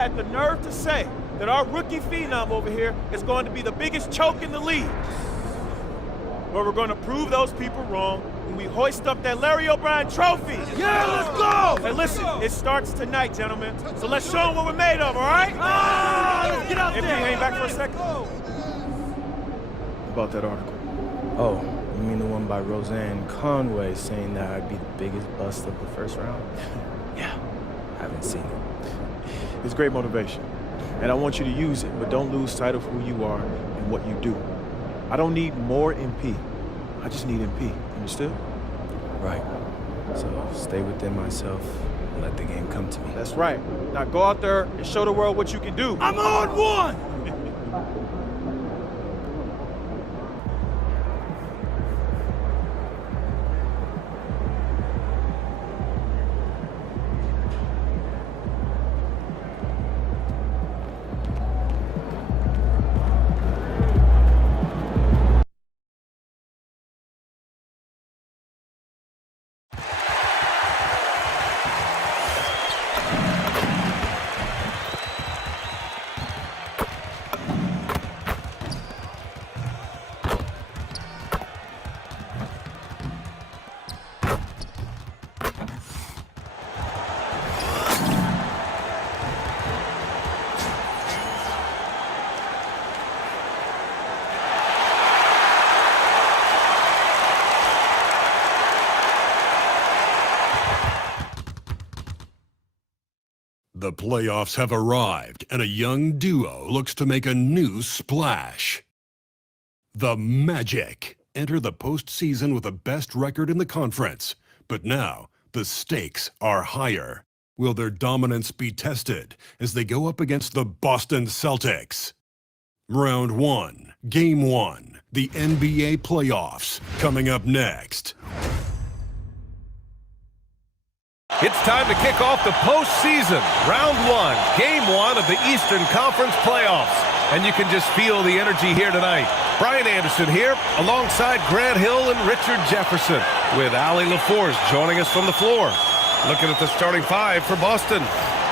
Had the nerve to say that our rookie phenom over here is going to be the biggest choke in the league. But we're going to prove those people wrong when we hoist up that Larry O'Brien trophy. Yeah, let's go! Hey, listen, it starts tonight, gentlemen. So let's show them what we're made of, all right? Let's get out MP, there! hang back for a second. About that article. Oh, you mean the one by Roseanne Conway saying that I'd be the biggest bust of the first round? Yeah, haven't seen it. It's great motivation, and I want you to use it, but don't lose sight of who you are and what you do. I don't need more MP. I just need MP. Understood? Right. So stay within myself and let the game come to me. That's right. Now go out there and show the world what you can do. I'm on one! The playoffs have arrived, and a young duo looks to make a new splash. The Magic enter the postseason with the best record in the conference, but now the stakes are higher. Will their dominance be tested as they go up against the Boston Celtics? Round 1, Game 1, the NBA playoffs, coming up next. It's time to kick off the postseason. Round 1, Game 1 of the Eastern Conference playoffs. And you can just feel the energy here tonight. Brian Anderson here, alongside Grant Hill and Richard Jefferson, with Allie LaForce joining us from the floor. Looking at the starting five for Boston.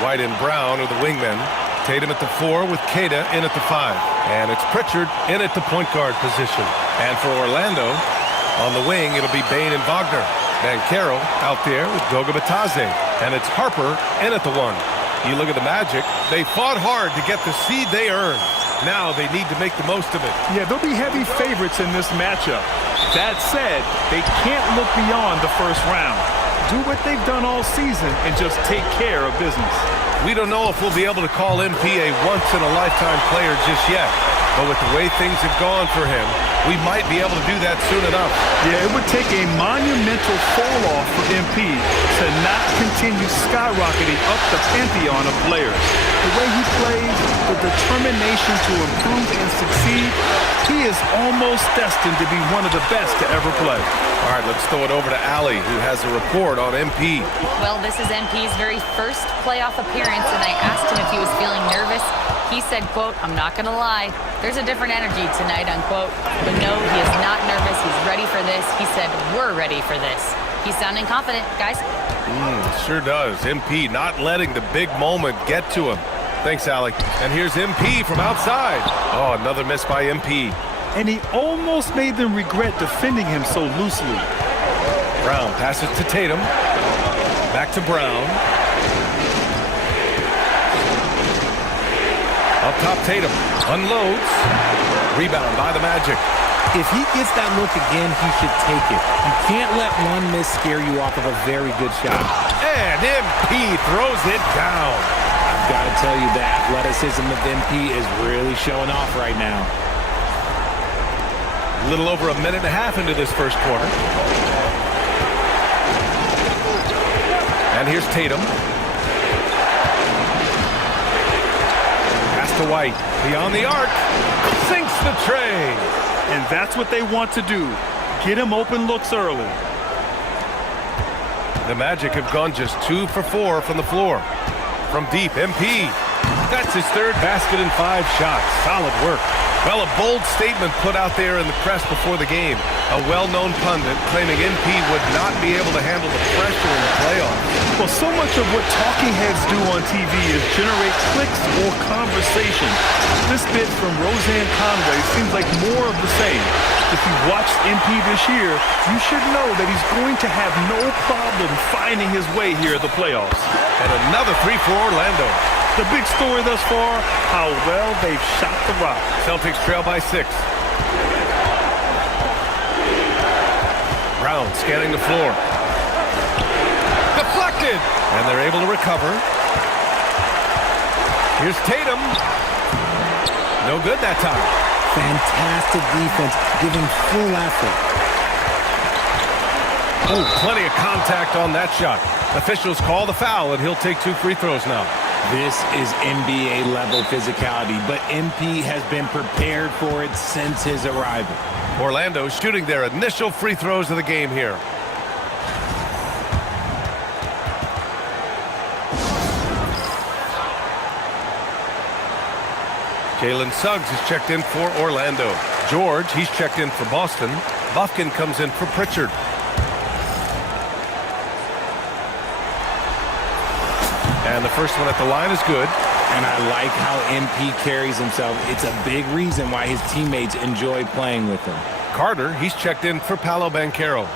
White and Brown are the wingmen. Tatum at the 4 with Queta in at the 5. And it's Pritchard in at the point guard position. And for Orlando, on the wing, it'll be Bane and Wagner. Banchero out there with Goga Bitadze. And it's Harper in at the 1. You look at the Magic, they fought hard to get the seed they earned. Now they need to make the most of it. Yeah, they'll be heavy favorites in this matchup. That said, they can't look beyond the first round. Do what they've done all season and just take care of business. We don't know if we'll be able to call MP a once-in-a-lifetime player just yet. But with the way things have gone for him, we might be able to do that soon enough. Yeah, it would take a monumental fall-off for MP to not continue skyrocketing up the pantheon of players. The way he plays, the determination to improve and succeed, he is almost destined to be one of the best to ever play. All right, let's throw it over to Allie, who has a report on MP. Well, this is MP's very first playoff appearance, and I asked him if he was feeling nervous. He said, quote, "I'm not going to lie, there's a different energy tonight," unquote. But no, he is not nervous. He's ready for this. He said, "We're ready for this." He's sounding confident, guys. Sure does. MP not letting the big moment get to him. Thanks, Allie. And here's MP from outside. Oh, another miss by MP. And he almost made them regret defending him so loosely. Brown passes to Tatum. Back to Brown. Up top, Tatum unloads. Rebound by the Magic. If he gets that look again, he should take it. You can't let one miss scare you off of a very good shot. And MP throws it down. I've got to tell you, the athleticism of MP is really showing off right now. A little over a minute and a half into this first quarter. And here's Tatum. Pass to White. Beyond the arc. Sinks the tray. And that's what they want to do. Get him open looks early. The Magic have gone just 2 for 4 from the floor. From deep, MP. That's his third basket in 5 shots. Solid work. Well, a bold statement put out there in the press before the game. A well-known pundit claiming MP would not be able to handle the pressure in the playoffs. Well, so much of what talking heads do on TV is generate clicks or conversation. This bit from Roseanne Conway seems like more of the same. If you've watched MP this year, you should know that he's going to have no problem finding his way here at the playoffs. And another 3 for Orlando. The big story thus far, how well they've shot the rock. Celtics trail by 6. Brown scanning the floor. Deflected! And they're able to recover. Here's Tatum. No good that time. Fantastic defense, giving full effort. Oh, plenty of contact on that shot. Officials call the foul, and he'll take 2 free throws now. This is NBA-level physicality, but MP has been prepared for it since his arrival. Orlando shooting their initial free throws of the game here. Jalen Suggs is checked in for Orlando. George, he's checked in for Boston. Bufkin comes in for Pritchard. And the first one at the line is good. And I like how MP carries himself. It's a big reason why his teammates enjoy playing with him. Carter, he's checked in for Paolo Banchero.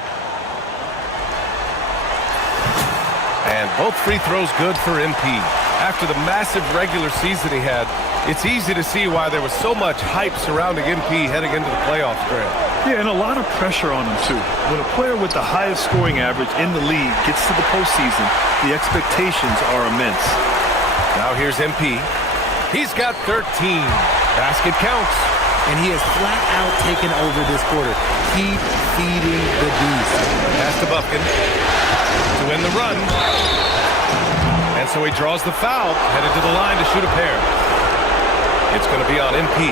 And both free throws good for MP. After the massive regular season he had, it's easy to see why there was so much hype surrounding MP heading into the playoffs, Grant. Yeah, and a lot of pressure on him, too. When a player with the highest scoring average in the league gets to the postseason, the expectations are immense. Now here's MP. He's got 13. Basket counts. And he has flat out taken over this quarter. Keep feeding the beast. Pass to Bufkin to win the run. And so he draws the foul, headed to the line to shoot a pair. It's going to be on MP.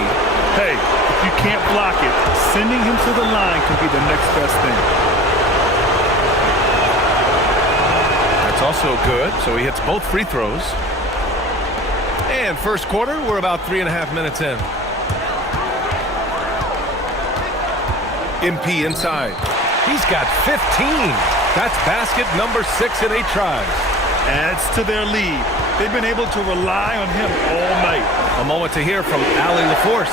Hey, if you can't block it, sending him to the line can be the next best thing. That's also good, so he hits both free throws. And first quarter, we're about 3.5 minutes in. MP inside. He's got 15. That's basket number 6 in 8 tries. Adds to their lead. They've been able to rely on him all night. A moment to hear from Allie LaForce.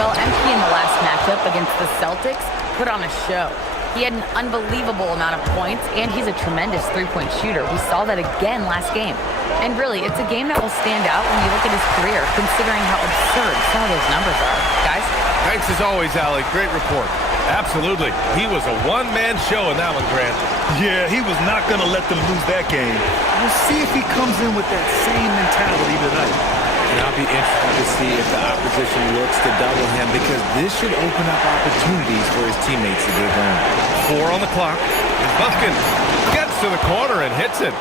Well, MP in the last matchup against the Celtics put on a show. He had an unbelievable amount of points, and he's a tremendous three-point shooter. We saw that again last game. And really, it's a game that will stand out when you look at his career, considering how absurd some of those numbers are. Guys? Thanks as always, Allie. Great report. Absolutely. He was a one-man show in that one, Grant. Yeah, he was not going to let them lose that game. We'll see if he comes in with that same mentality tonight. And I'll be interested to see if the opposition looks to double him, because this should open up opportunities for his teammates to get going. 4 on the clock. And Bufkin gets to the corner and hits it.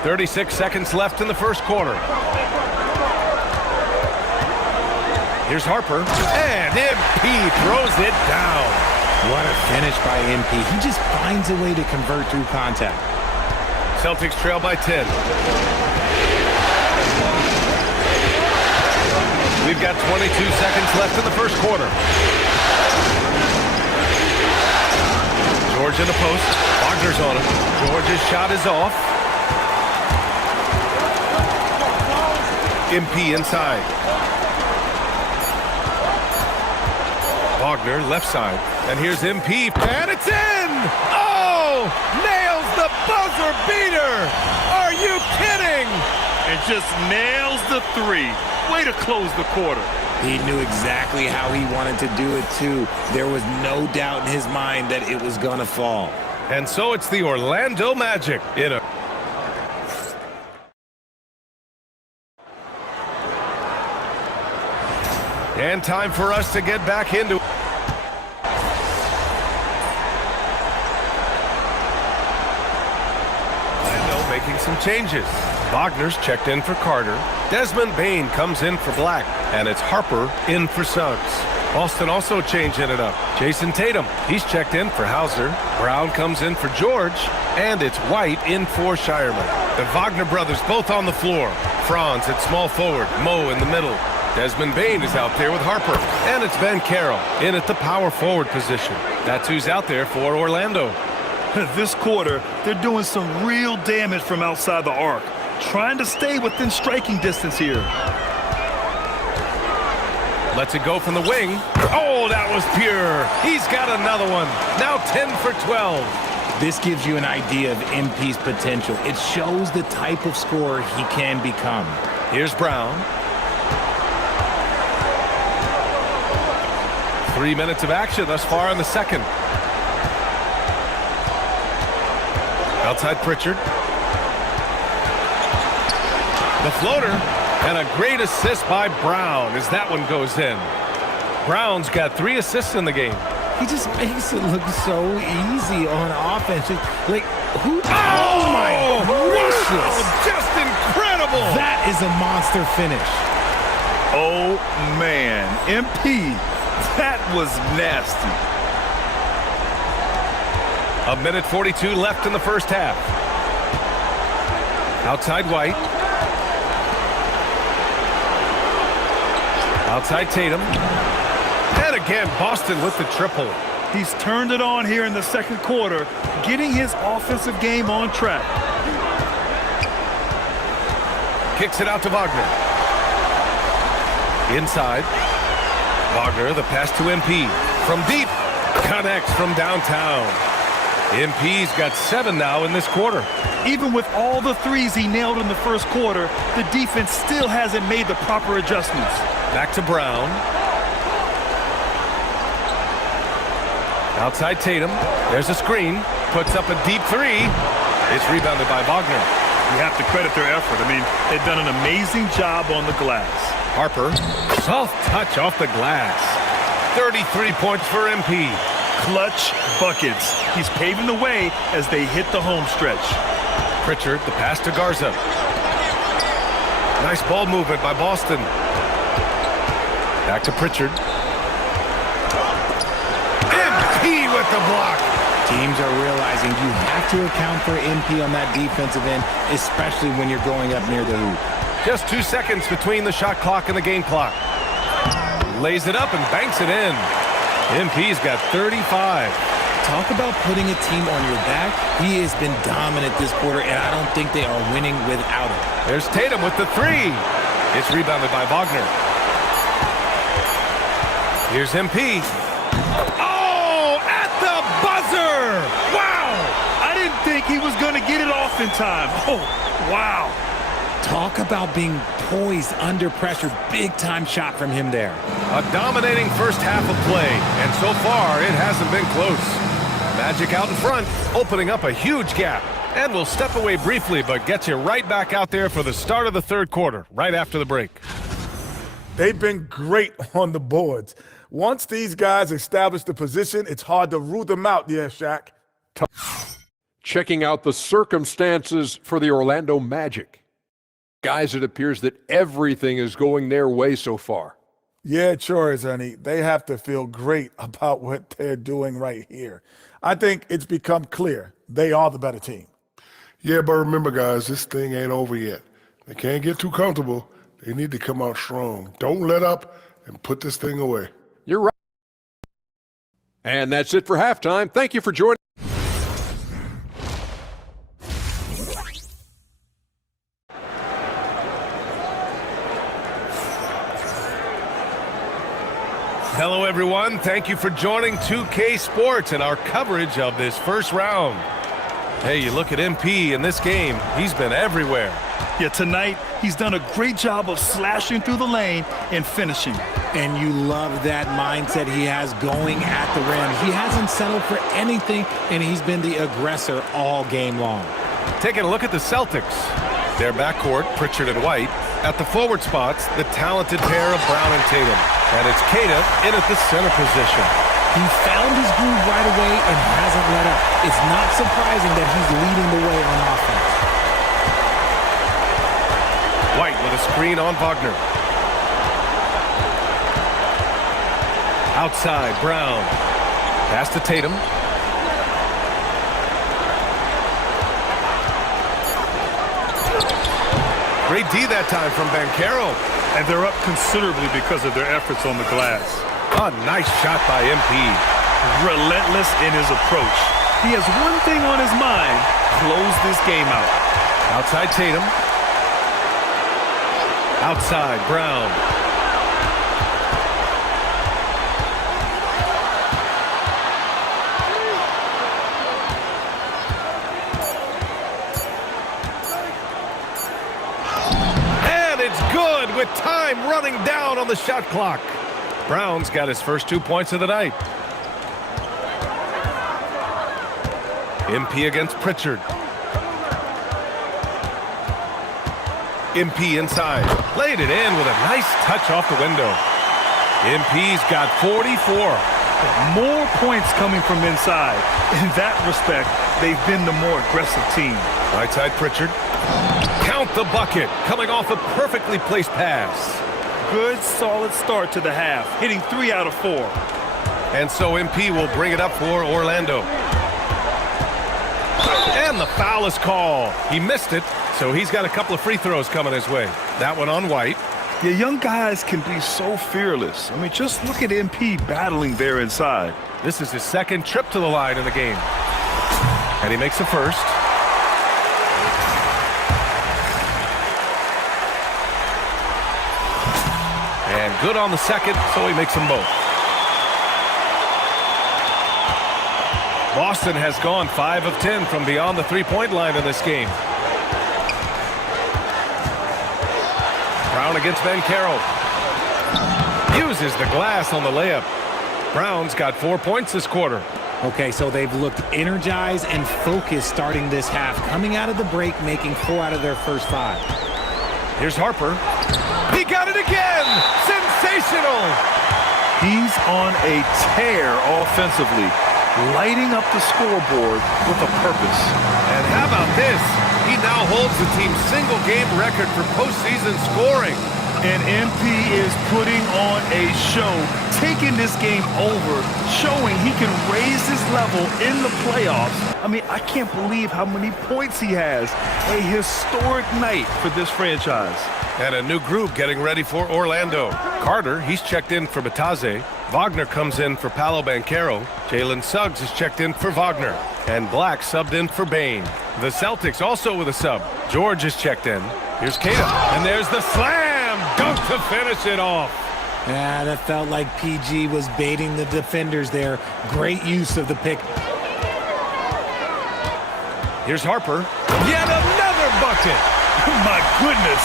.36 seconds left in the first quarter. Here's Harper. And MP throws it down. What a finish by MP. He just finds a way to convert through contact. Celtics trail by 10. We've got 22 seconds left in the first quarter. George in the post. Wagner's on him. George's shot is off. MP inside. Wagner left side. And here's MP. And it's in! Oh! Nails the buzzer beater! Are you kidding? And just nails the 3. Way to close the quarter. He knew exactly how he wanted to do it, too. There was no doubt in his mind that it was going to fall. And so it's the Orlando Magic in a... And time for us to get back into... Orlando making some changes. Wagner's checked in for Carter. Desmond Bane comes in for Black. And it's Harper in for Suggs. Boston also changing it up. Jason Tatum, he's checked in for Hauser. Brown comes in for George. And it's White in for Shireman. The Wagner brothers both on the floor. Franz at small forward. Mo in the middle. Desmond Bain is out there with Harper. And it's Ben Carroll in at the power forward position. That's who's out there for Orlando. This quarter, they're doing some real damage from outside the arc. Trying to stay within striking distance here. Lets it go from the wing. Oh, that was pure. He's got another one. Now 10 for 12. This gives you an idea of MP's potential. It shows the type of scorer he can become. Here's Brown. 3 minutes of action thus far in the second. Outside Pritchard. The floater. And a great assist by Brown as that one goes in. Brown's got 3 assists in the game. He just makes it look so easy on offense. Like, who? Oh my gracious! Just incredible! That is a monster finish. Oh, man. MP, that was nasty. 1:42 left in the first half. Outside White. Outside Tatum. And again, Boston with the triple. He's turned it on here in the second quarter, getting his offensive game on track. Kicks it out to Wagner. Inside. Wagner, the pass to MP. From deep. Connects from downtown. MP's got 7 now in this quarter. Even with all the threes he nailed in the first quarter, the defense still hasn't made the proper adjustments. Back to Brown. Outside Tatum. There's a screen. Puts up a deep 3. It's rebounded by Wagner. You have to credit their effort. I mean, they've done an amazing job on the glass. Harper. Soft touch off the glass. 33 points for MP. Clutch buckets. He's paving the way as they hit the home stretch. Pritchard, the pass to Garza. Nice ball movement by Boston. Back to Pritchard. MP with the block. Teams are realizing you have to account for MP on that defensive end, especially when you're going up near the hoop. Just 2 seconds between the shot clock and the game clock. Lays it up and banks it in. MP's got 35. Talk about putting a team on your back. He has been dominant this quarter, and I don't think they are winning without him. There's Tatum with the 3. It's rebounded by Wagner. Here's MP. Oh, at the buzzer! Wow! I didn't think he was going to get it off in time. Oh, wow. Talk about being poised under pressure. Big-time shot from him there. A dominating first half of play, and so far it hasn't been close. Magic out in front, opening up a huge gap. And we'll step away briefly, but get you right back out there for the start of the third quarter, right after the break. They've been great on the boards. Once these guys establish the position, it's hard to rule them out. Yeah, Shaq. Checking out the circumstances for the Orlando Magic. Guys, it appears that everything is going their way so far. Yeah, it sure is, honey. They have to feel great about what they're doing right here. I think it's become clear they are the better team. Yeah, but remember, guys, this thing ain't over yet. They can't get too comfortable. They need to come out strong. Don't let up and put this thing away. You're right. And that's it for halftime. Thank you for joining. Hello, everyone. Thank you for joining 2K Sports and our coverage of this first round. Hey, you look at MP in this game, he's been everywhere. Yeah, tonight, he's done a great job of slashing through the lane and finishing. And you love that mindset he has going at the rim. He hasn't settled for anything, and he's been the aggressor all game long. Taking a look at the Celtics. Their backcourt, Pritchard and White. At the forward spots, the talented pair of Brown and Tatum. And it's Keita in at the center position. He found his groove right away and hasn't let up. It's not surprising that he's leading the way on offense. White with a screen on Wagner. Outside, Brown. Pass to Tatum. Great D that time from Banchero. And they're up considerably because of their efforts on the glass. A nice shot by MP. Relentless in his approach. He has one thing on his mind: close this game out. Outside Tatum. Outside Brown. And it's good with time running down on the shot clock. Brown's got his first 2 points of the night. MP against Pritchard. MP inside. Laid it in with a nice touch off the window. MP's got 44. More points coming from inside. In that respect, they've been the more aggressive team. Right side Pritchard. Count the bucket. Coming off a perfectly placed pass. Good, solid start to the half, hitting 3 out of 4. And so MP will bring it up for Orlando. And the foul is called. He missed it, so he's got a couple of free throws coming his way. That one on White. Yeah, young guys can be so fearless. I mean, just look at MP battling there inside. This is his second trip to the line in the game. And he makes the first. And good on the second, so he makes them both. Boston has gone 5 of 10 from beyond the three-point line in this game. Brown against Banchero. Uses the glass on the layup. Brown's got 4 points this quarter. Okay, so they've looked energized and focused starting this half, coming out of the break, making 4 out of their first 5. Here's Harper. He got it again! Sensational! He's on a tear offensively, lighting up the scoreboard with a purpose. And how about this? He now holds the team's single-game record for postseason scoring. And MP is putting on a show, taking this game over, showing he can raise his level in the playoffs. I mean, I can't believe how many points he has. A historic night for this franchise. And a new group getting ready for Orlando. Carter, he's checked in for Bataze. Wagner comes in for Paolo Banchero. Jalen Suggs is checked in for Wagner. And Black subbed in for Bain. The Celtics also with a sub. George is checked in. Here's Kata. And there's the slam! Dunk to finish it off. Yeah, that felt like PG was baiting the defenders there. Great use of the pick. Here's Harper. Yet another bucket. My goodness,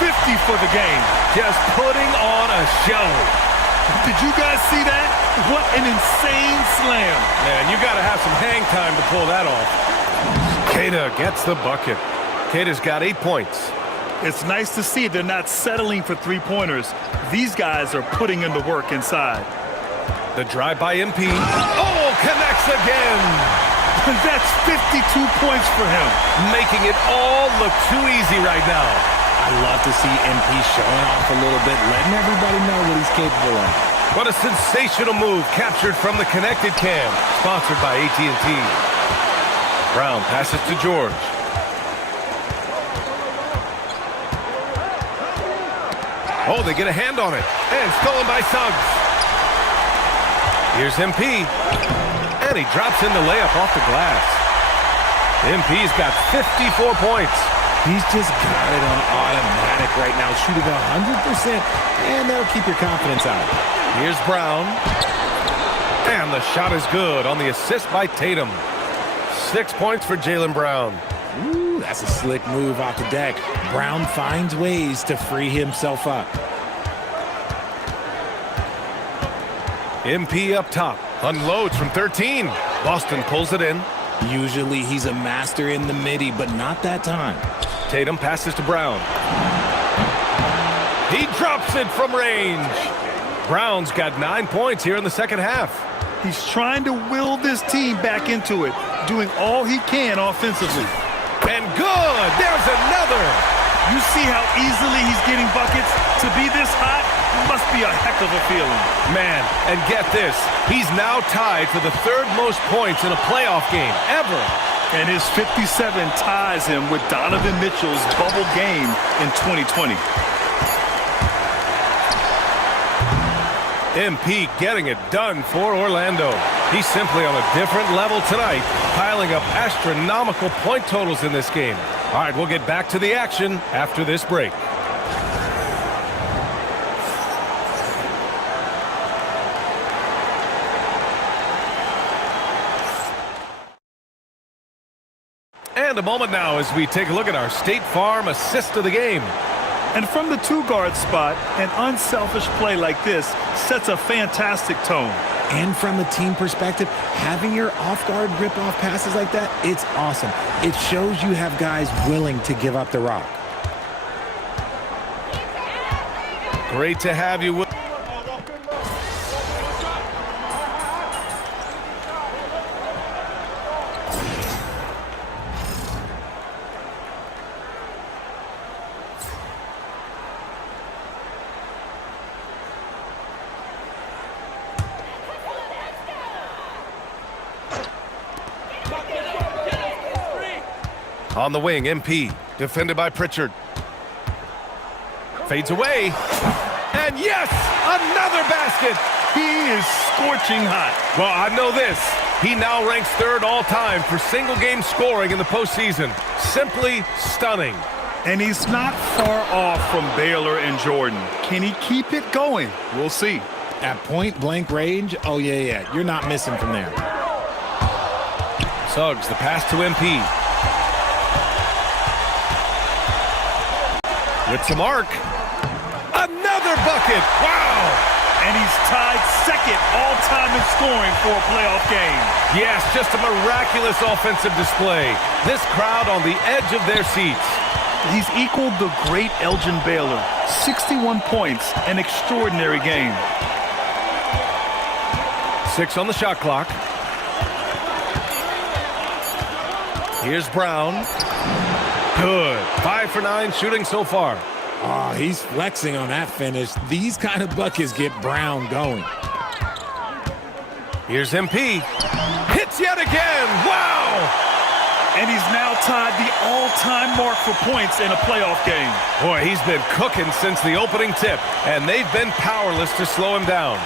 50 for the game. Just putting on a show. Did you guys see that? What an insane slam. Man, you got to have some hang time to pull that off. Kata gets the bucket. Kata's got 8 points. It's nice to see they're not settling for three-pointers. These guys are putting in the work inside. The drive by MP. Oh, connects again. That's 52 points for him. Making it all look too easy right now. I love to see MP showing off a little bit, letting everybody know what he's capable of. What a sensational move captured from the connected cam. Sponsored by AT&T. Brown passes to George. Oh, they get a hand on it. And stolen by Suggs. Here's MP. And he drops in the layup off the glass. MP's got 54 points. He's just got it on automatic right now, shooting 100%, and that'll keep your confidence out. Here's Brown. And the shot is good on the assist by Tatum. 6 points for Jaylen Brown. Ooh, that's a slick move off the deck. Brown finds ways to free himself up. MP up top. Unloads from 13. Boston pulls it in. Usually he's a master in the midi, but not that time. Tatum passes to Brown. He drops it from range. Brown's got 9 points here in the second half. He's trying to will this team back into it, doing all he can offensively. And good! There's another! You see how easily he's getting buckets? To be this hot must be a heck of a feeling. Man, and get this, he's now tied for the third most points in a playoff game ever. And his 57 ties him with Donovan Mitchell's bubble game in 2020. MP getting it done for Orlando. He's simply on a different level tonight, piling up astronomical point totals in this game. All right, we'll get back to the action after this break. And a moment now as we take a look at our State Farm assist of the game. And from the two-guard spot, an unselfish play like this sets a fantastic tone. And from a team perspective, having your off-guard rip-off passes like that, it's awesome. It shows you have guys willing to give up the rock. Great to have you with. On the wing, MP, defended by Pritchard. Fades away. And yes, another basket. He is scorching hot. Well, I know this. He now ranks third all-time for single-game scoring in the postseason. Simply stunning. And he's not far off from Baylor and Jordan. Can he keep it going? We'll see. At point-blank range, oh, yeah, you're not missing from there. Suggs, the pass to MP. With some arc. Another bucket. Wow. And he's tied second all-time in scoring for a playoff game. Yes, just a miraculous offensive display. This crowd on the edge of their seats. He's equaled the great Elgin Baylor. 61 points, an extraordinary game. 6 on the shot clock. Here's Brown. Good. 5 for 9 shooting so far. Oh, he's flexing on that finish. These kind of buckets get Brown going. Here's MP. Hits yet again. Wow! And he's now tied the all-time mark for points in a playoff game. Boy, he's been cooking since the opening tip, and they've been powerless to slow him down.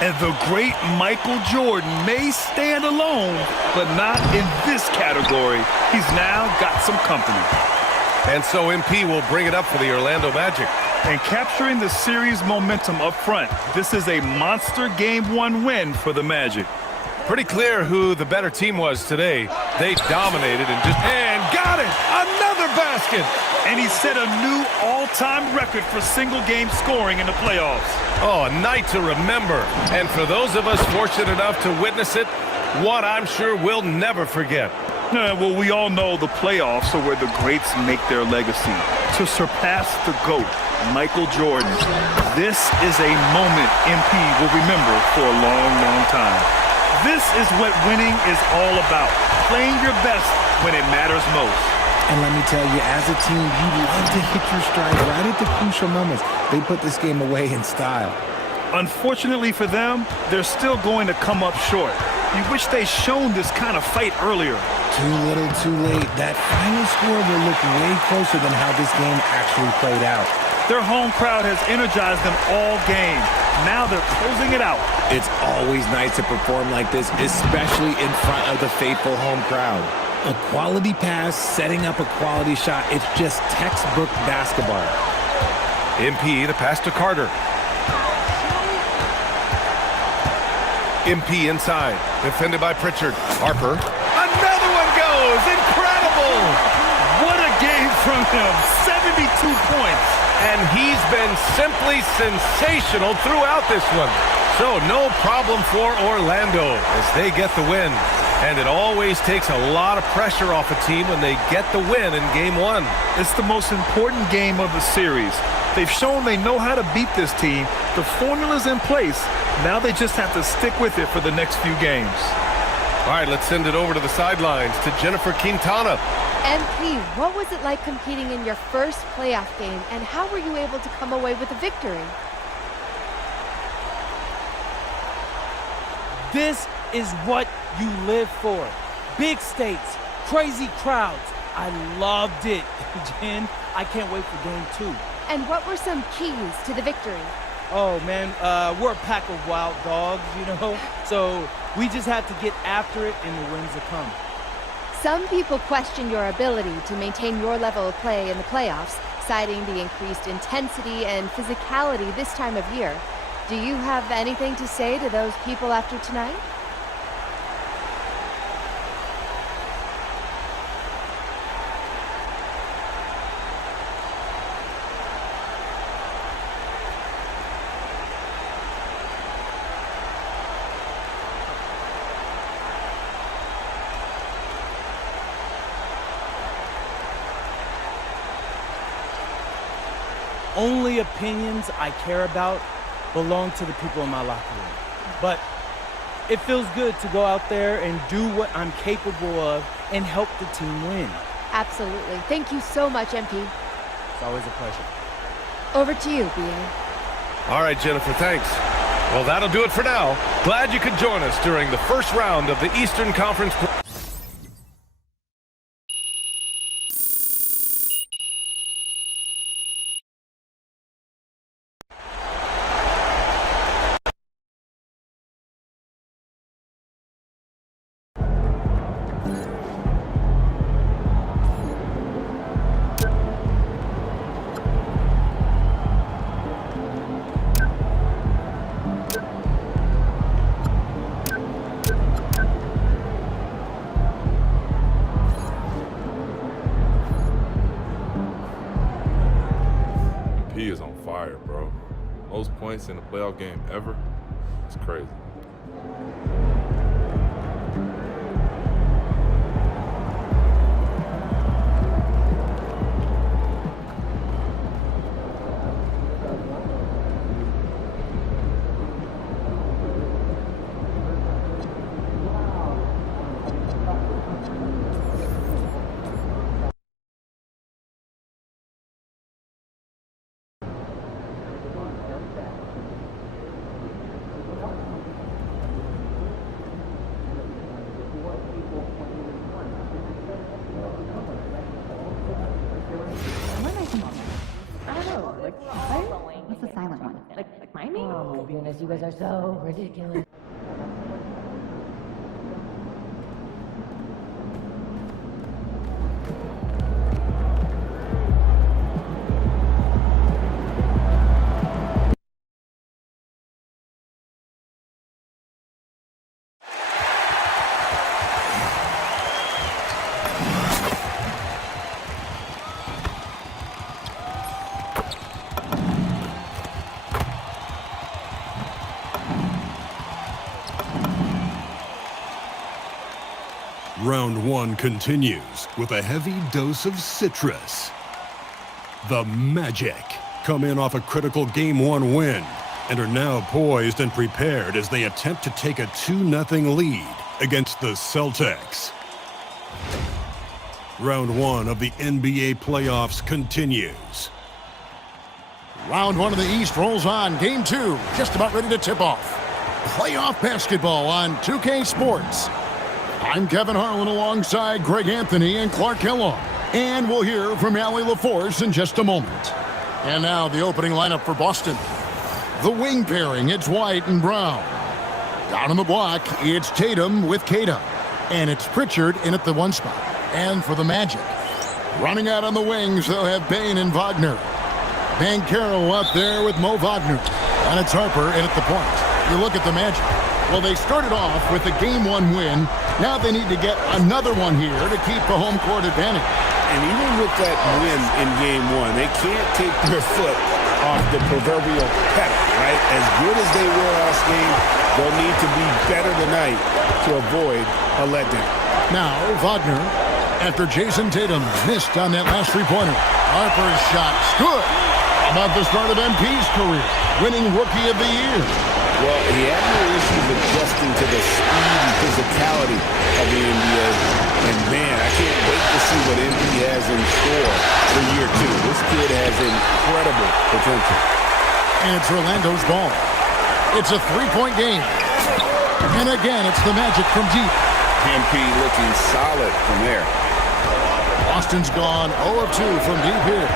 And the great Michael Jordan may stand alone, but not in this category. He's now got some company. And so MP will bring it up for the Orlando Magic. And capturing the series momentum up front, this is a monster Game 1 win for the Magic. Pretty clear who the better team was today. They dominated and got it! Another basket! And he set a new all-time record for single-game scoring in the playoffs. Oh, a night to remember. And for those of us fortunate enough to witness it, one I'm sure we'll never forget. Well, we all know the playoffs are where the greats make their legacy. To surpass the GOAT, Michael Jordan, this is a moment MP will remember for a long, long time. This is what winning is all about, playing your best when it matters most. And let me tell you, as a team, you love to hit your stride right at the crucial moments. They put this game away in style. Unfortunately for them, they're still going to come up short. You wish they'd shown this kind of fight earlier. Too little, too late. That final score will look way closer than how this game actually played out. Their home crowd has energized them all game. Now they're closing it out. It's always nice to perform like this, especially in front of the faithful home crowd. A quality pass, setting up a quality shot. It's just textbook basketball. MP, the pass to Carter. MP inside, defended by Pritchard. Harper. Another one goes! Incredible! What a game from him. 72 points. And he's been simply sensational throughout this one. So no problem for Orlando as they get the win. And it always takes a lot of pressure off a team when they get the win in Game 1. It's the most important game of the series. They've shown they know how to beat this team. The formula's in place. Now they just have to stick with it for the next few games. All right, let's send it over to the sidelines to Jennifer Quintana. MP, what was it like competing in your first playoff game, and how were you able to come away with a victory? This is what you live for. Big stakes, crazy crowds. I loved it. Jen, I can't wait for game 2. And what were some keys to the victory? Oh, man, we're a pack of wild dogs, you know? So we just have to get after it and the wins will come. Some people question your ability to maintain your level of play in the playoffs, citing the increased intensity and physicality this time of year. Do you have anything to say to those people after tonight? Only opinions I care about belong to the people in my locker room. But it feels good to go out there and do what I'm capable of and help the team win. Absolutely. Thank you so much, MP. It's always a pleasure. Over to you, BA. All right, Jennifer, thanks. Well, that'll do it for now. Glad you could join us during the first round of the Eastern Conference. He is on fire, bro. Most points in a playoff game ever. It's crazy. What's the silent one? Like miming? Oh my goodness, you guys are so ridiculous. Round 1 continues with a heavy dose of citrus. The Magic come in off a critical Game 1 win and are now poised and prepared as they attempt to take a 2-0 lead against the Celtics. Round 1 of the NBA playoffs continues. Round 1 of the East rolls on. Game 2 just about ready to tip off. Playoff basketball on 2K Sports. I'm Kevin Harlan alongside Greg Anthony and Clark Kellogg. And we'll hear from Allie LaForce in just a moment. And now the opening lineup for Boston. The wing pairing, it's White and Brown. Down on the block, it's Tatum with Kata. And it's Pritchard in at the 1 spot. And for the Magic, running out on the wings, they'll have Bane and Wagner. Banchero out there with Mo Wagner. And it's Harper in at the point. You look at the Magic. Well, they started off with a Game 1 win. Now they need to get another one here to keep the home court advantage. And even with that win in Game 1, they can't take their foot off the proverbial pedal, right? As good as they were last game, they'll need to be better tonight to avoid a letdown. Now, Wagner, after Jason Tatum missed on that last three-pointer. Harper's shot's good. About the start of MP's career, winning Rookie of the Year. Well, he had no issues adjusting to the speed and physicality of the NBA. And man, I can't wait to see what MP has in store for year 2. This kid has incredible potential. And it's Orlando's ball. It's a 3-point game. And again, it's the Magic from deep. MP looking solid from there. Boston's gone 0 of 2 from deep here.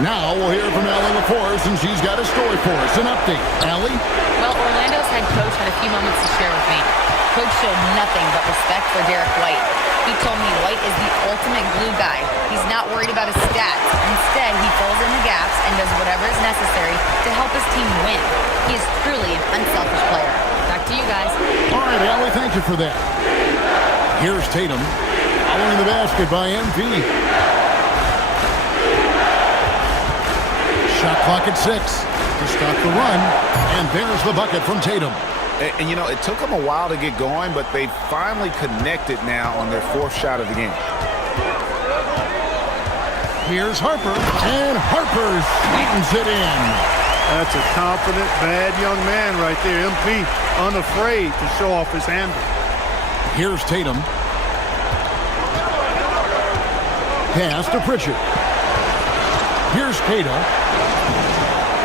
Now we'll hear from Allie LaForce, and she's got a story for us. An update. Allie? Well, Orlando's head coach had a few moments to share with me. Coach showed nothing but respect for Derrick White. He told me White is the ultimate glue guy. He's not worried about his stats. Instead, he fills in the gaps and does whatever is necessary to help his team win. He is truly an unselfish player. Back to you guys. All right, Allie, thank you for that. Here's Tatum, following the basket by MP. Shot clock at 6 to stop the run, and there's the bucket from Tatum. And you know, it took them a while to get going, but they finally connected now on their 4th shot of the game. Here's Harper, and Harper sweetens it in. That's a confident, bad young man right there. MP, unafraid to show off his handle. Here's Tatum. Pass to Pritchard. Here's Kata.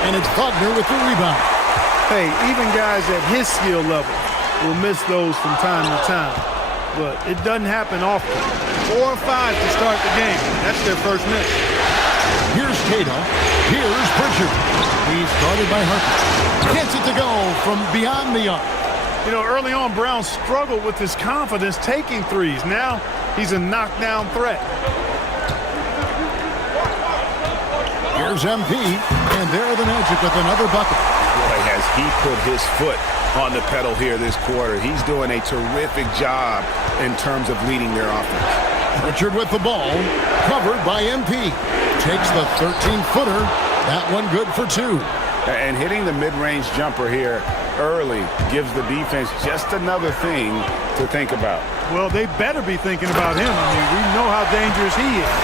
And it's Wagner with the rebound. Hey, even guys at his skill level will miss those from time to time. But it doesn't happen often. 4 or 5 to start the game. That's their first miss. Here's Kata. Here's Pritchard. He's guarded by Harper. Gets it to go from beyond the arc. You know, early on, Brown struggled with his confidence taking threes. Now, he's a knockdown threat. Here's MP, and there the Magic with another bucket. Boy, has he put his foot on the pedal here this quarter. He's doing a terrific job in terms of leading their offense. Pritchard with the ball, covered by MP. Takes the 13-footer. That one good for 2. And hitting the mid-range jumper here early gives the defense just another thing to think about. Well, they better be thinking about him. I mean, we know how dangerous he is.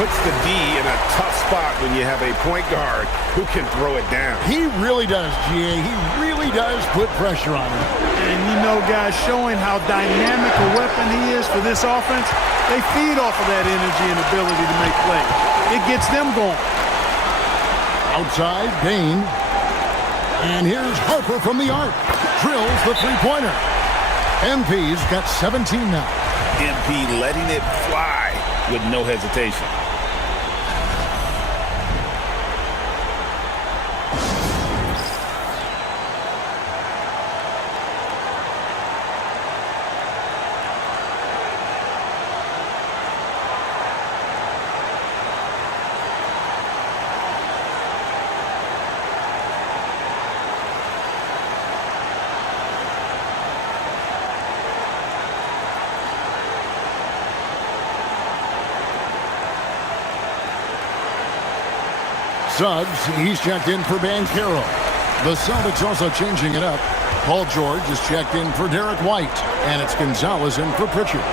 Puts the D in a tough spot when you have a point guard who can throw it down. He really does, GA. He really does put pressure on him. And you know, guys, showing how dynamic a weapon he is for this offense, they feed off of that energy and ability to make plays. It gets them going. Outside, Bain. And here's Harper from the arc. Drills the three-pointer. MP's got 17 now. MP letting it fly with no hesitation. Suggs, he's checked in for Banchero. The Celtics also changing it up. Paul George is checked in for Derrick White, and it's Gonzalez in for Pritchard.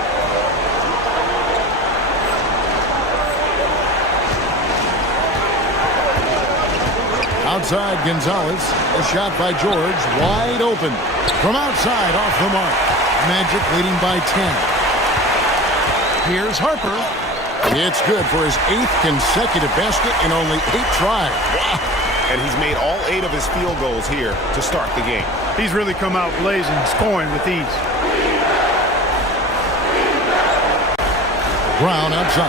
Outside Gonzalez, a shot by George, wide open. From outside, off the mark. Magic leading by 10. Here's Harper. It's good for his 8th consecutive basket in only 8 tries. Wow. And he's made all 8 of his field goals here to start the game. He's really come out blazing, scoring with ease. Brown outside.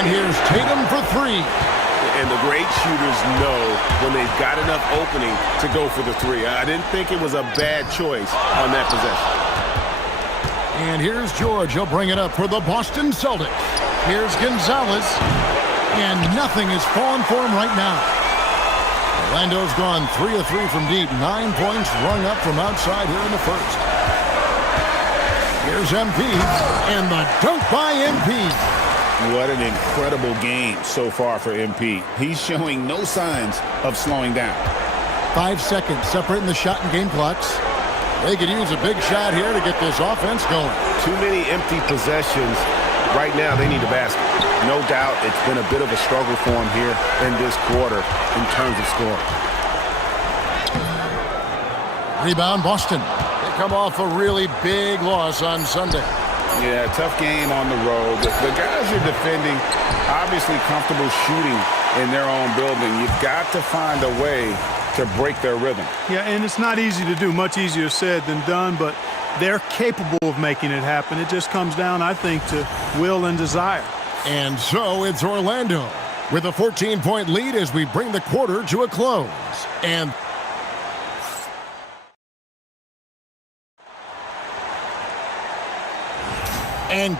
And here's Tatum for 3. And the great shooters know when they've got enough opening to go for the 3. I didn't think it was a bad choice on that possession. And here's George. He'll bring it up for the Boston Celtics. Here's Gonzalez. And nothing is falling for him right now. Orlando's gone 3 of 3 from deep. 9 points rung up from outside here in the first. Here's MP. And the dunk by MP. What an incredible game so far for MP. He's showing no signs of slowing down. 5 seconds separating the shot and game clocks. They could use a big shot here to get this offense going. Too many empty possessions. Right now, they need a basket. No doubt it's been a bit of a struggle for them here in this quarter in terms of scoring. Rebound, Boston. They come off a really big loss on Sunday. Yeah, tough game on the road. The guys are defending, obviously comfortable shooting in their own building. You've got to find a way to break their rhythm. Yeah, and it's not easy to do, much easier said than done, but they're capable of making it happen. It just comes down, I think, to will and desire. And so it's Orlando with a 14-point lead as we bring the quarter to a close. And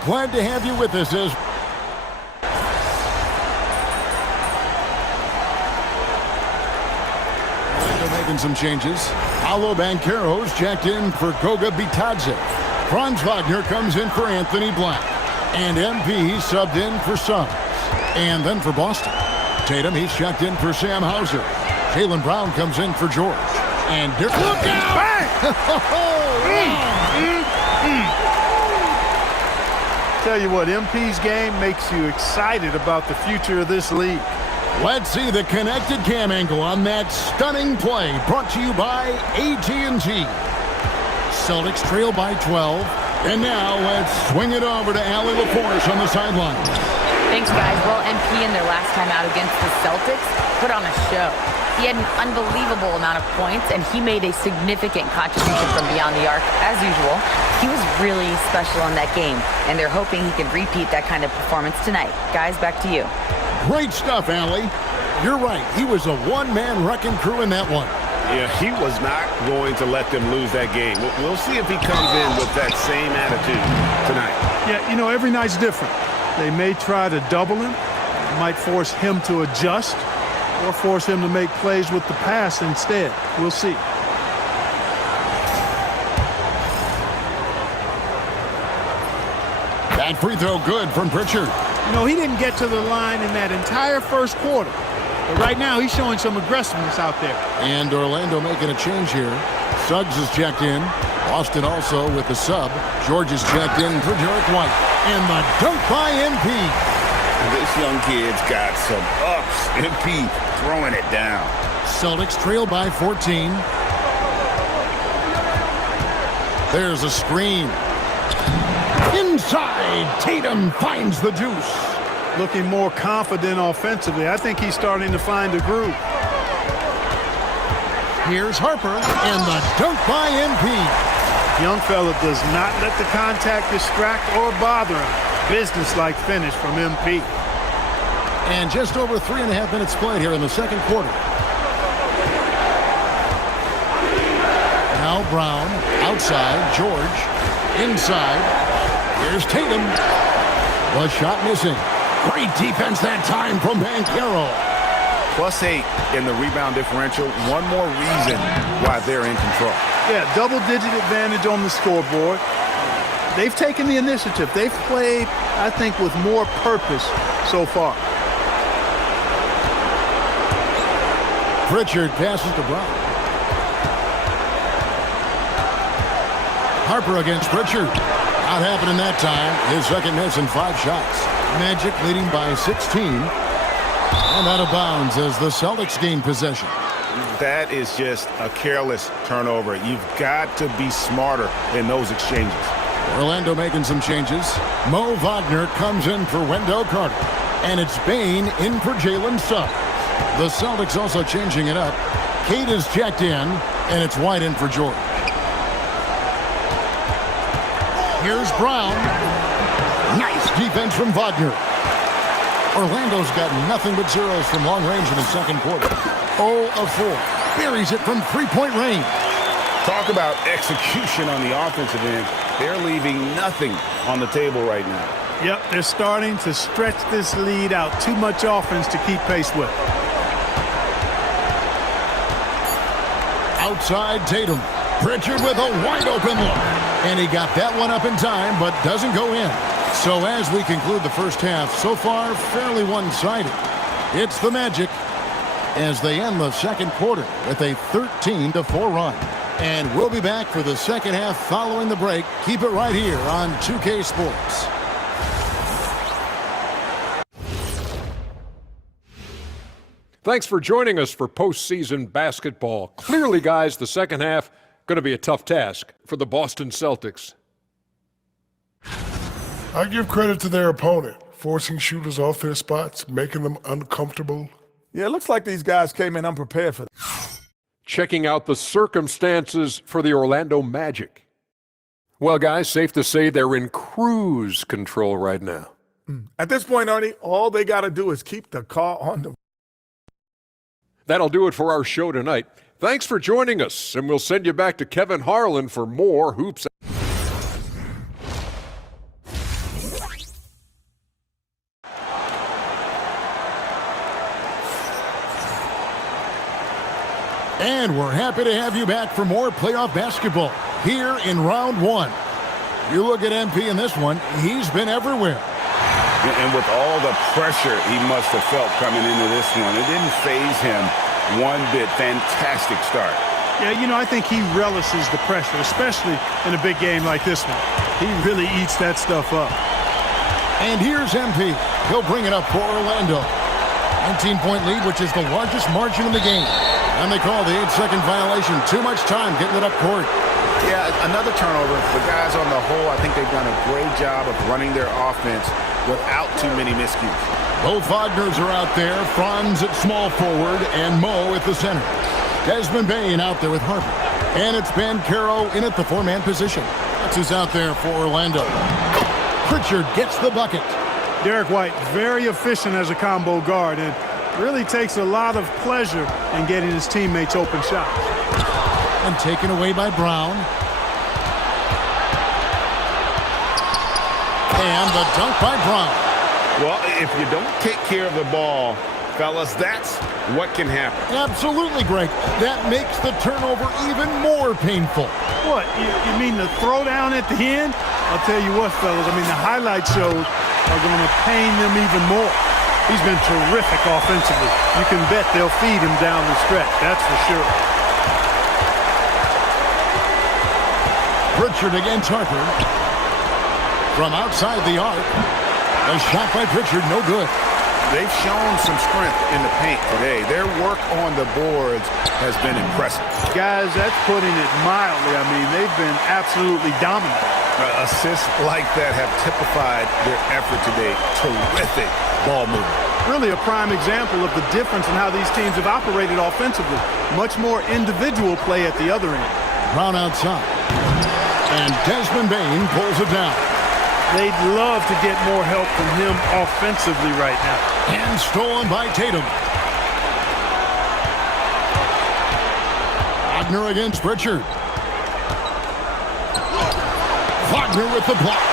glad to have you with us as making some changes. Paolo Banchero's checked in for Goga Bitadze. Franz Wagner comes in for Anthony Black. And MP subbed in for Suggs. And then for Boston, Tatum, he's checked in for Sam Hauser. Jaylen Brown comes in for George. And Derrick, look out! Tell you what, MP's game makes you excited about the future of this league. Let's see the connected cam angle on that stunning play, brought to you by AT&T. Celtics trail by 12. And now let's swing it over to Allie LaForce on the sideline. Thanks, guys. Well, MP in their last time out against the Celtics put on a show. He had an unbelievable amount of points, and he made a significant contribution from beyond the arc, as usual. He was really special in that game, and they're hoping he can repeat that kind of performance tonight. Guys, back to you. Great stuff, Allie. You're right. He was a one-man wrecking crew in that one. Yeah, he was not going to let them lose that game. We'll see if he comes in with that same attitude tonight. Yeah, you know, every night's different. They may try to double him, might force him to adjust, or force him to make plays with the pass instead. We'll see. That free throw good from Pritchard. You know, he didn't get to the line in that entire first quarter. But right now, he's showing some aggressiveness out there. And Orlando making a change here. Suggs is checked in. Boston also with the sub. George is checked in for Derrick White. And the dunk by MP. This young kid's got some ups. MP throwing it down. Celtics trail by 14. There's a screen. Inside, Tatum finds the deuce. Looking more confident offensively. I think he's starting to find a groove. Here's Harper, and the dunk by MP. Young fella does not let the contact distract or bother him. Business-like finish from MP. And just over 3.5 minutes played here in the second quarter. Now Brown, outside, George, inside. Here's Tatum. The shot missing. Great defense that time from Banchero. +8 in the rebound differential. One more reason why they're in control. Yeah, double-digit advantage on the scoreboard. They've taken the initiative. They've played, I think, with more purpose so far. Pritchard passes to Brown. Harper against Pritchard. Not happening that time. His second miss in 5 shots. Magic leading by 16. And out of bounds as the Celtics gain possession. That is just a careless turnover. You've got to be smarter in those exchanges. Orlando making some changes. Mo Wagner comes in for Wendell Carter. And it's Bane in for Jalen Suggs. The Celtics also changing it up. Kate is checked in, and it's White in for George. Here's Brown. Nice defense from Wagner. Orlando's got nothing but zeros from long range in the second quarter. 0 of 4. Buries it from three-point range. Talk about execution on the offensive end. They're leaving nothing on the table right now. Yep, they're starting to stretch this lead out. Too much offense to keep pace with. Outside Tatum. Pritchard with a wide-open look. And he got that one up in time, but doesn't go in. So as we conclude the first half, so far fairly one-sided. It's the Magic as they end the second quarter with a 13-4 run. And we'll be back for the second half following the break. Keep it right here on 2K Sports. Thanks for joining us for postseason basketball. Clearly, guys, the second half going to be a tough task for the Boston Celtics. I give credit to their opponent, forcing shooters off their spots, making them uncomfortable. Yeah, it looks like these guys came in unprepared for this. Checking out the circumstances for the Orlando Magic. Well, guys, safe to say they're in cruise control right now. At this point, Ernie, all they got to do is keep the car on the... That'll do it for our show tonight. Thanks for joining us, and we'll send you back to Kevin Harlan for more Hoops. And we're happy to have you back for more playoff basketball here in round one. You look at MP in this one, he's been everywhere. And with all the pressure he must have felt coming into this one, it didn't faze him one bit. Fantastic start. Yeah, you know, I think he relishes the pressure, especially in a big game like this one. He really eats that stuff up. And here's MP. He'll bring it up for Orlando. 19-point lead, which is the largest margin in the game. And they call the 8-second violation. Too much time getting it up court. Yeah, another turnover. The guys on the whole, I think they've done a great job of running their offense without too many miscues. Both Wagners are out there. Franz at small forward and Mo at the center. Desmond Bain out there with Harper. And it's Ben Caro in at the four-man position. That's who's out there for Orlando. Pritchard gets the bucket. Derrick White, very efficient as a combo guard and really takes a lot of pleasure in getting his teammates open shots. And taken away by Brown. And the dunk by Brown. Well, if you don't take care of the ball, fellas, that's what can happen. Absolutely, Greg. That makes the turnover even more painful. What, you mean the throwdown at the end? I'll tell you what, fellas, I mean, the highlight shows are going to pain them even more. He's been terrific offensively. You can bet they'll feed him down the stretch, that's for sure. Pritchard against Harper. From outside the arc. A shot by Pritchard, no good. They've shown some strength in the paint today. Their work on the boards has been impressive. Guys, that's putting it mildly. I mean, they've been absolutely dominant. Assists like that have typified their effort today. Terrific ball movement. Really a prime example of the difference in how these teams have operated offensively. Much more individual play at the other end. Brown outside. And Desmond Bain pulls it down. They'd love to get more help from him offensively right now. And stolen by Tatum. Wagner against Pritchard. Wagner with the block.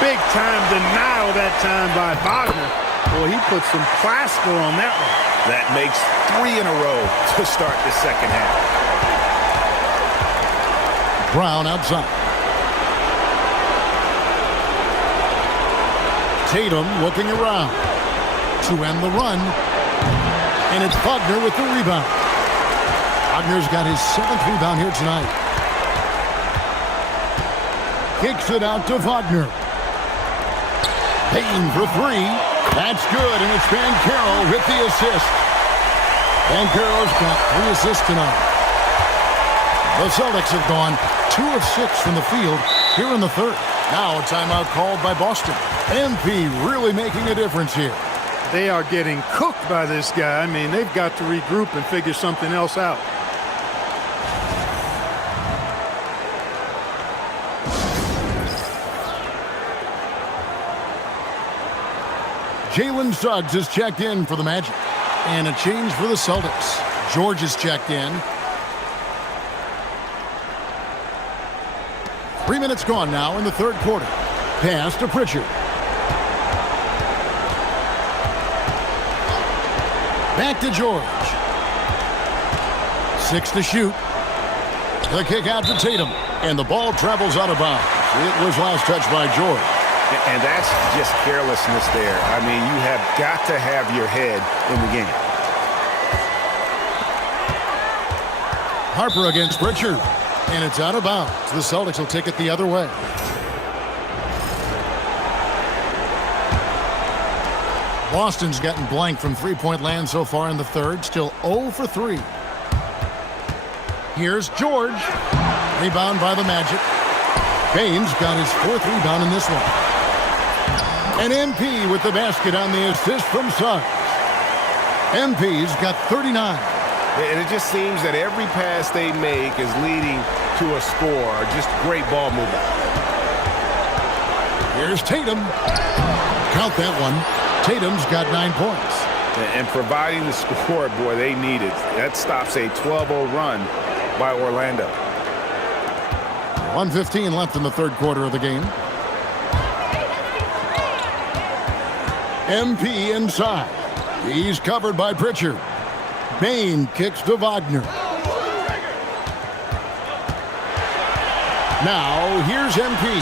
Big time denial that time by Wagner. Boy, he put some plaster on that one. That makes 3 in a row to start the second half. Brown outside. Tatum looking around to end the run. And it's Wagner with the rebound. Wagner's got his 7th rebound here tonight. Kicks it out to Wagner. Payton for 3. That's good, and it's Banchero with the assist. Banchero's got 3 assists tonight. The Celtics have gone 2 of 6 from the field here in the third. Now a timeout called by Boston. MP really making a difference here. They are getting cooked by this guy. I mean, they've got to regroup and figure something else out. Jalen Suggs has checked in for the Magic. And a change for the Celtics. George has checked in. 3 minutes gone now in the third quarter. Pass to Pritchard. Back to George. 6 to shoot. The kick out to Tatum. And the ball travels out of bounds. It was last touched by George. And that's just carelessness there. I mean, you have got to have your head in the game. Harper against Pritchard. And it's out of bounds. The Celtics will take it the other way. Boston's gotten blank from three-point land so far in the third. Still 0 for 3. Here's George. Rebound by the Magic. Bain's got his 4th rebound in this one. And MP with the basket on the assist from Suggs. MP's got 39. And it just seems that every pass they make is leading to a score. Just great ball movement. Here's Tatum. Count that one. Tatum's got 9 points. And providing the score, boy, they need it. That stops a 12-0 run by Orlando. 1:15 left in the third quarter of the game. MP inside. He's covered by Pritchard. Bain kicks to Wagner. Now, here's MP.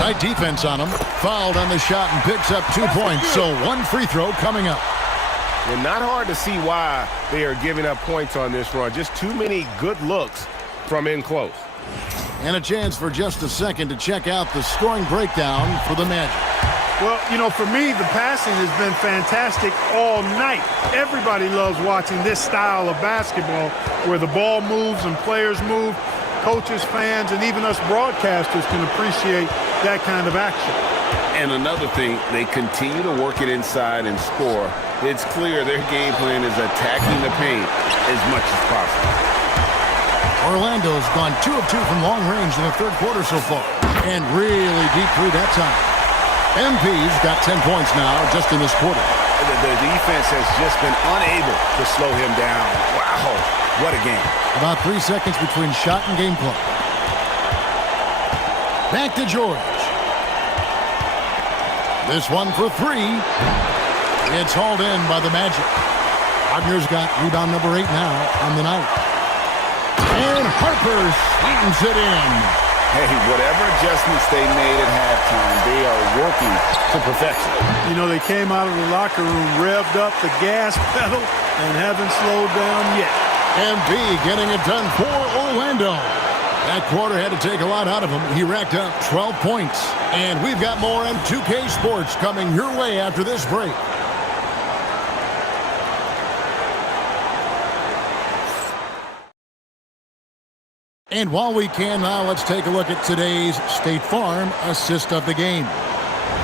Tight defense on him. Fouled on the shot and picks up 2 points. So 1 free throw coming up. And not hard to see why they are giving up points on this run. Just too many good looks from in close. And a chance for just a second to check out the scoring breakdown for the Magic. Well, you know, for me, the passing has been fantastic all night. Everybody loves watching this style of basketball where the ball moves and players move. Coaches, fans, and even us broadcasters can appreciate that kind of action. And another thing, they continue to work it inside and score. It's clear their game plan is attacking the paint as much as possible. Orlando's gone 2 of 2 from long range in the third quarter so far. And really deep through that time. MP's got 10 points now just in this quarter. The defense has just been unable to slow him down. Wow, what a game. About 3 seconds between shot and game clock. Back to George. This one for 3. It's hauled in by the Magic. Wagner's got rebound number 8 now on the night. And Harper slams it in. Hey, whatever adjustments they made at halftime, they are working to perfection. You know, they came out of the locker room, revved up the gas pedal, and haven't slowed down yet. MP getting it done for Orlando. That quarter had to take a lot out of him. He racked up 12 points. And we've got more on 2K Sports coming your way after this break. And while we can now, let's take a look at today's State Farm assist of the game.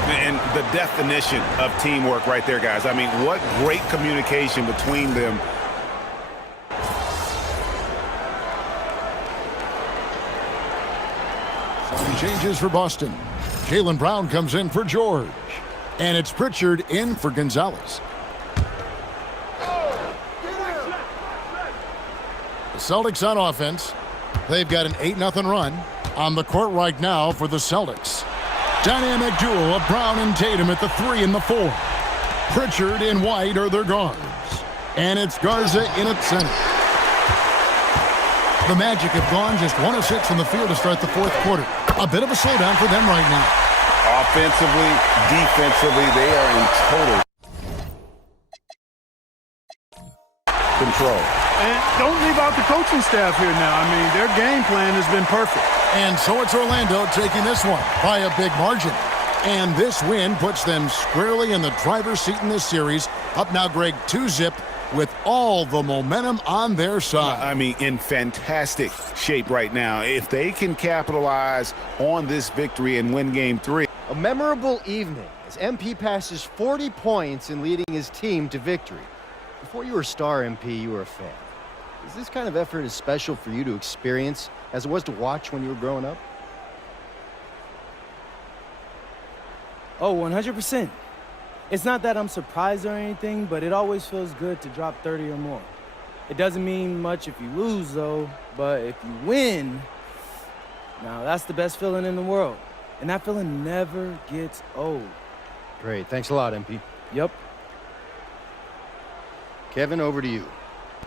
And the definition of teamwork right there, guys. I mean, what great communication between them. Some changes for Boston. Jaylen Brown comes in for George. And it's Pritchard in for Gonzalez. The Celtics on offense. They've got an 8-0 run on the court right now for the Celtics. Dynamic duo of Brown and Tatum at the 3 and the 4. Pritchard and White are their guards. And it's Garza in at center. The Magic have gone just 1 of 6 from the field to start the fourth quarter. A bit of a slowdown for them right now. Offensively, defensively, they are in total control. And don't leave out the coaching staff here now. I mean, their game plan has been perfect. And so it's Orlando taking this one by a big margin. And this win puts them squarely in the driver's seat in this series. Up now, Greg, 2-0 with all the momentum on their side. I mean, in fantastic shape right now. If they can capitalize on this victory and win Game 3. A memorable evening as MP passes 40 points in leading his team to victory. Before you were a star, MP, you were a fan. Is this kind of effort as special for you to experience as it was to watch when you were growing up? Oh, 100%. It's not that I'm surprised or anything, but it always feels good to drop 30 or more. It doesn't mean much if you lose, though, but if you win, now that's the best feeling in the world. And that feeling never gets old. Great. Thanks a lot, MP. Yep. Kevin, over to you.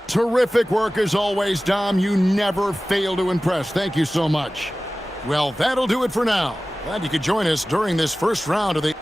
Terrific work as always, Dom. You never fail to impress. Thank you so much. Well, that'll do it for now. Glad you could join us during this first round of the